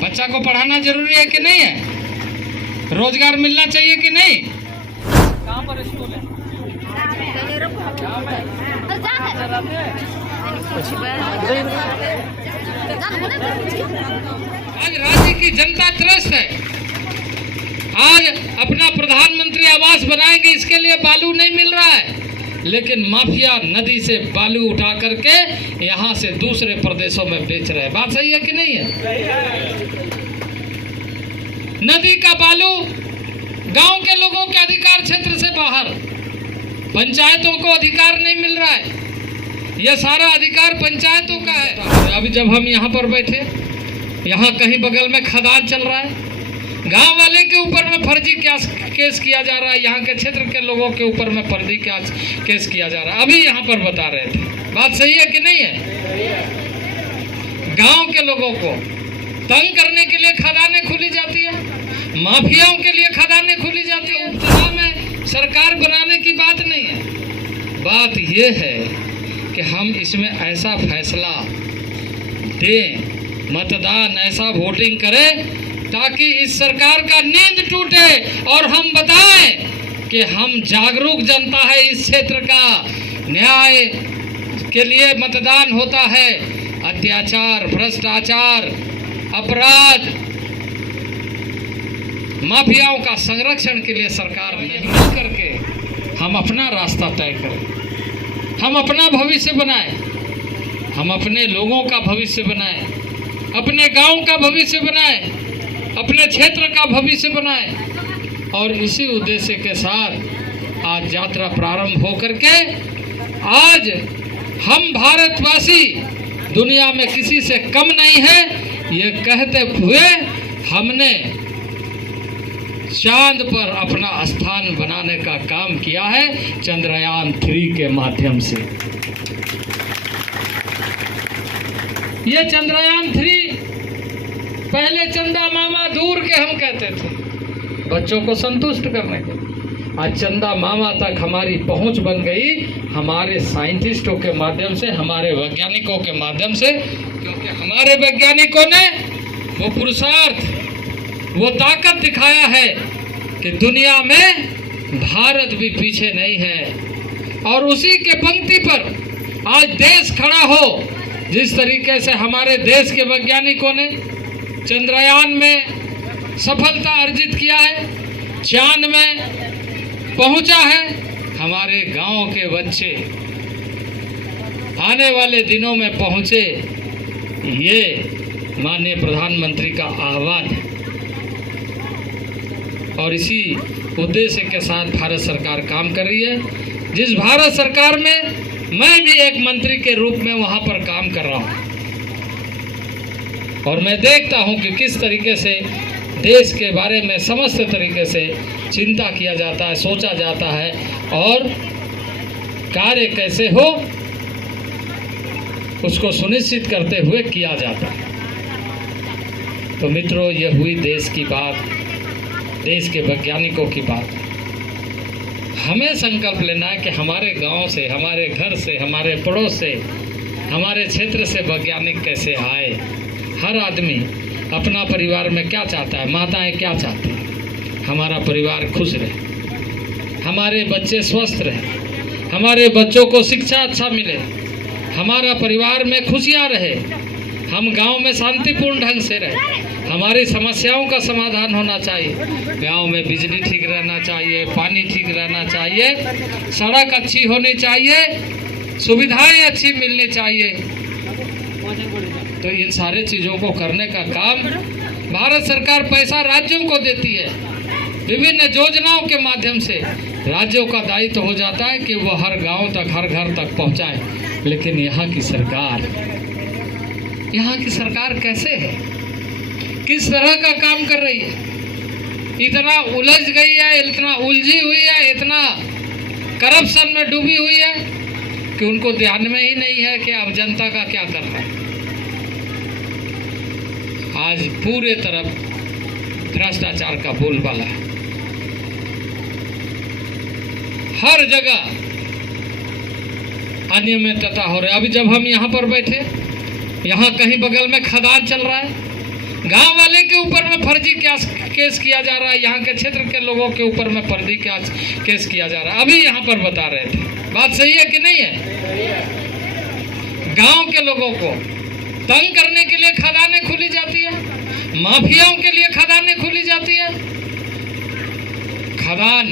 बच्चा को पढ़ाना जरूरी है कि नहीं है? रोजगार मिलना चाहिए कि नहीं? कहाँ पर स्कूल है? आज राज्य की जनता त्रस्त है। आज अपना प्रधानमंत्री आवास बनाएंगे, इसके लिए बालू नहीं मिल रहा है, लेकिन माफिया नदी से बालू उठा करके यहाँ से दूसरे प्रदेशों में बेच रहे हैं। बात सही है कि नहीं है? नदी का बालू गांव के लोगों के अधिकार क्षेत्र से बाहर, पंचायतों को अधिकार नहीं मिल रहा है। यह सारा अधिकार पंचायतों का है। अभी जब हम यहाँ पर बैठे, यहाँ कहीं बगल में खदान चल रहा है, गांव वाले के ऊपर में फर्जी केस किया जा रहा है, यहाँ के क्षेत्र के लोगों के ऊपर में फर्जी केस किया जा रहा है। अभी यहाँ पर बता रहे थे, बात सही है कि नहीं है? गांव के लोगों को तंग करने के लिए खदानें खुली जाती है, माफियाओं के लिए खदानें खुली जाती है। उपचुनाव में सरकार बनाने की बात नहीं है, बात यह है कि हम इसमें ऐसा फैसला दें, मतदान ऐसा वोटिंग करें ताकि इस सरकार का नींद टूटे और हम बताएं कि हम जागरूक जनता है। इस क्षेत्र का न्याय के लिए मतदान होता है। अत्याचार, भ्रष्टाचार, अपराध, माफियाओं का संरक्षण के लिए सरकार नहीं करके हम अपना रास्ता तय करें, हम अपना भविष्य बनाएं, हम अपने लोगों का भविष्य बनाएं, अपने गांव का भविष्य बनाएं, अपने क्षेत्र का भविष्य बनाएं। और इसी उद्देश्य के साथ आज यात्रा प्रारंभ होकर के आज हम भारतवासी दुनिया में किसी से कम नहीं है, ये कहते हुए हमने चांद पर अपना स्थान बनाने का काम किया है चंद्रयान 3 के माध्यम से। ये चंद्रयान 3 पहले चंदा मामा दूर के हम कहते थे, बच्चों को संतुष्ट करने के। आज चंदा मामा तक हमारी पहुंच बन गई हमारे साइंटिस्टों के माध्यम से, हमारे वैज्ञानिकों के माध्यम से, क्योंकि हमारे वैज्ञानिकों ने वो पुरुषार्थ, वो ताकत दिखाया है कि दुनिया में भारत भी पीछे नहीं है। और उसी के पंक्ति पर आज देश खड़ा हो, जिस तरीके से हमारे देश के वैज्ञानिकों ने चंद्रयान में सफलता अर्जित किया है, चांद में पहुंचा है, हमारे गांव के बच्चे आने वाले दिनों में पहुंचे, ये माननीय प्रधानमंत्री का आह्वान है। और इसी उद्देश्य के साथ भारत सरकार काम कर रही है, जिस भारत सरकार में मैं भी एक मंत्री के रूप में वहां पर काम कर रहा हूं। और मैं देखता हूं कि किस तरीके से देश के बारे में समस्त तरीके से चिंता किया जाता है, सोचा जाता है और कार्य कैसे हो उसको सुनिश्चित करते हुए किया जाता है। तो मित्रों, ये हुई देश की बात, देश के वैज्ञानिकों की बात। हमें संकल्प लेना है कि हमारे गांव से, हमारे घर से, हमारे पड़ोस से, हमारे क्षेत्र से वैज्ञानिक कैसे आए। हर आदमी अपना परिवार में क्या चाहता है, माताएं क्या चाहती हैं, हमारा परिवार खुश रहे, हमारे बच्चे स्वस्थ रहे, हमारे बच्चों को शिक्षा अच्छा मिले, हमारा परिवार में खुशियां रहे, हम गांव में शांतिपूर्ण ढंग से रहे, हमारी समस्याओं का समाधान होना चाहिए। गांव में बिजली ठीक रहना चाहिए, पानी ठीक रहना चाहिए, सड़क अच्छी होनी चाहिए, सुविधाएं अच्छी मिलनी चाहिए। तो इन सारे चीज़ों को करने का काम भारत सरकार पैसा राज्यों को देती है, विभिन्न योजनाओं के माध्यम से राज्यों का दायित्व हो जाता है कि वो हर गांव तक, हर घर तक पहुंचाए। लेकिन यहाँ की सरकार कैसे है, किस तरह का काम कर रही है, इतना उलझ गई है, इतना उलझी हुई है, इतना करप्शन में डूबी हुई है कि उनको ध्यान में ही नहीं है कि अब जनता का क्या करना है। आज पूरे तरफ भ्रष्टाचार का बोलबाला है, हर जगह अनियमितता हो रही है। अभी जब हम यहाँ पर बैठे, यहाँ कहीं बगल में खदान चल रहा है, गांव वाले के ऊपर में फर्जी केस किया जा रहा है, यहाँ के क्षेत्र के लोगों के ऊपर में फर्जी केस किया जा रहा है। अभी यहाँ पर बता रहे थे, बात सही है कि नहीं है? गांव के लोगों को तंग करने के लिए खदानें खुली जाती है, माफियाओं के लिए खदानें खुली जाती है। खदान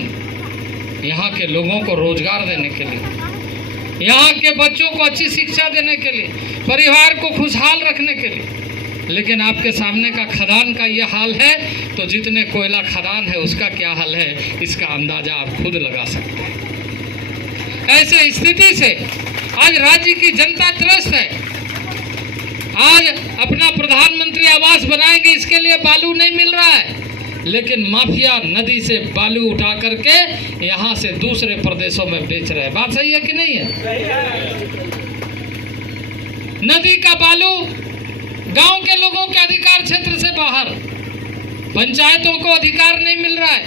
यहाँ के लोगों को रोजगार देने के लिए, यहाँ के बच्चों को अच्छी शिक्षा देने के लिए, परिवार को खुशहाल रखने के लिए। लेकिन आपके सामने का खदान का ये हाल है, तो जितने कोयला खदान है उसका क्या हाल है, इसका अंदाजा आप खुद लगा सकते हैं। ऐसे स्थिति से आज राज्य की जनता त्रस्त है। आज अपना प्रधानमंत्री आवास बनाएंगे, इसके लिए बालू नहीं मिल रहा है, लेकिन माफिया नदी से बालू उठा करके यहाँ से दूसरे प्रदेशों में बेच रहे हैं। बात सही है कि नहीं है? नदी का बालू गांव के लोगों के अधिकार क्षेत्र से बाहर, पंचायतों को अधिकार नहीं मिल रहा है।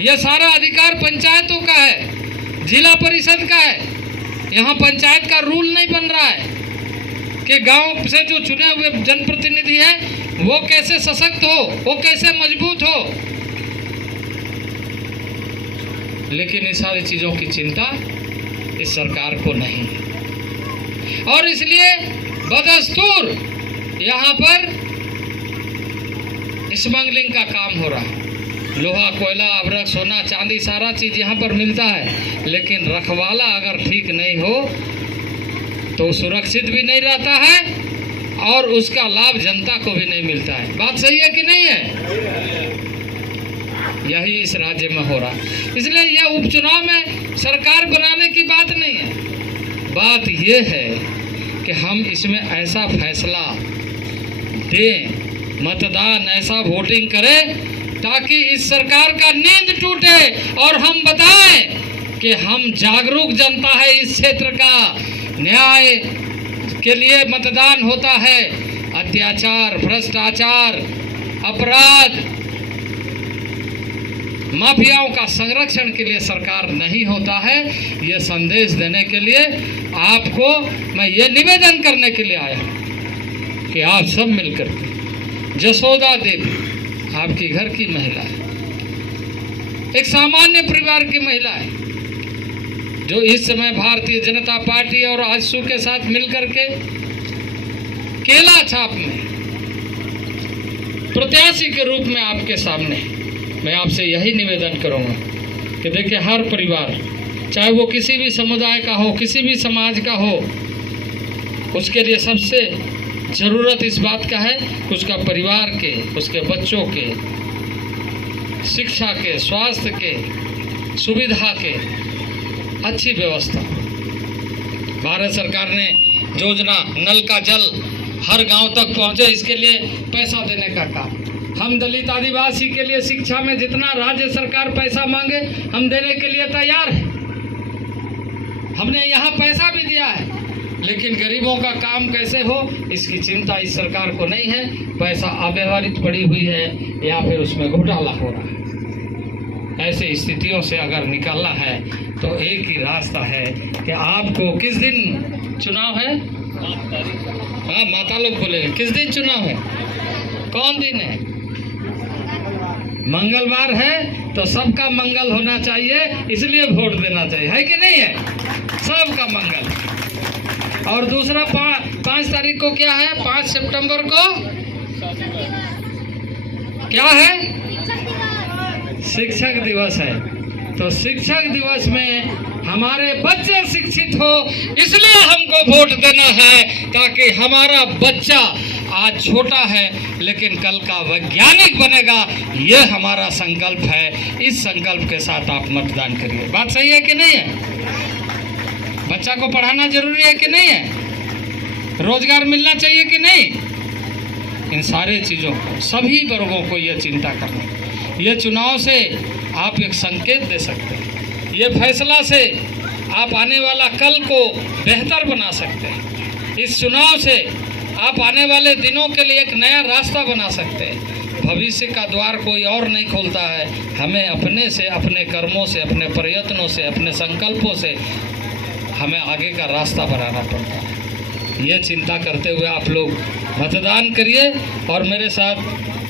यह सारा अधिकार पंचायतों का है, जिला परिषद का है। यहाँ पंचायत का रूल नहीं बन रहा है कि गांव से जो चुने हुए जनप्रतिनिधि हैं वो कैसे सशक्त हो, वो कैसे मजबूत हो। लेकिन इस सारी चीजों की चिंता इस सरकार को नहीं है, और इसलिए बदस्तूर यहाँ पर स्मगलिंग का काम हो रहा है। लोहा, कोयला, अभ्रक, सोना, चांदी, सारा चीज यहाँ पर मिलता है, लेकिन रखवाला अगर ठीक नहीं हो तो सुरक्षित भी नहीं रहता है और उसका लाभ जनता को भी नहीं मिलता है। बात सही है कि नहीं है? यही इस राज्य में हो रहा है। इसलिए यह उपचुनाव में सरकार बनाने की बात नहीं है, बात यह है कि हम इसमें ऐसा फैसला दें, मतदान ऐसा वोटिंग करें ताकि इस सरकार का नींद टूटे और हम बताएं कि हम जागरूक जनता है। इस क्षेत्र का न्याय के लिए मतदान होता है, अत्याचार, भ्रष्टाचार, अपराध, माफियाओं का संरक्षण के लिए सरकार नहीं होता है। ये संदेश देने के लिए आपको मैं ये निवेदन करने के लिए आया कि आप सब मिलकर के, जसोदा देवी आपकी घर की महिला है, एक सामान्य परिवार की महिला है, जो इस समय भारतीय जनता पार्टी और आजसू के साथ मिलकर के केला छाप में प्रत्याशी के रूप में आपके सामने मैं आपसे यही निवेदन करूंगा कि देखिए, हर परिवार, चाहे वो किसी भी समुदाय का हो, किसी भी समाज का हो, उसके लिए सबसे ज़रूरत इस बात का है कि उसका परिवार के, उसके बच्चों के शिक्षा के, स्वास्थ्य के, सुविधा के अच्छी व्यवस्था। भारत सरकार ने योजना नल का जल हर गांव तक पहुंचे, इसके लिए पैसा देने का काम। हम दलित आदिवासी के लिए शिक्षा में जितना राज्य सरकार पैसा मांगे हम देने के लिए तैयार हैं। हमने यहाँ पैसा भी दिया है, लेकिन गरीबों का काम कैसे हो इसकी चिंता इस सरकार को नहीं है। पैसा अव्यवहारित पड़ी हुई है या फिर उसमें घोटाला हो रहा है। ऐसे स्थितियों से अगर निकलना है तो एक ही रास्ता है कि आपको, किस दिन चुनाव है? हाँ, माता लोग बोले किस दिन चुनाव है, कौन दिन है? मंगलवार है, तो सबका मंगल होना चाहिए, इसलिए वोट देना चाहिए, है कि नहीं है? सबका मंगल। और दूसरा 5 तारीख को क्या है? 5 सितंबर को क्या है? शिक्षक दिवस है। तो शिक्षक दिवस में हमारे बच्चे शिक्षित हो, इसलिए हमको वोट देना है, ताकि हमारा बच्चा आज छोटा है लेकिन कल का वैज्ञानिक बनेगा। ये हमारा संकल्प है। इस संकल्प के साथ आप मतदान करिए। बात सही है कि नहीं है? बच्चा को पढ़ाना जरूरी है कि नहीं है? रोजगार मिलना चाहिए कि नहीं? इन सारे चीज़ों को, सभी वर्गों को ये चिंता करनी। ये चुनाव से आप एक संकेत दे सकते हैं। ये फैसला से आप आने वाला कल को बेहतर बना सकते हैं। इस चुनाव से आप आने वाले दिनों के लिए एक नया रास्ता बना सकते हैं। भविष्य का द्वार कोई और नहीं खोलता है, हमें अपने से, अपने कर्मों से, अपने प्रयत्नों से, अपने संकल्पों से हमें आगे का रास्ता बनाना पड़ता है। ये चिंता करते हुए आप लोग मतदान करिए और मेरे साथ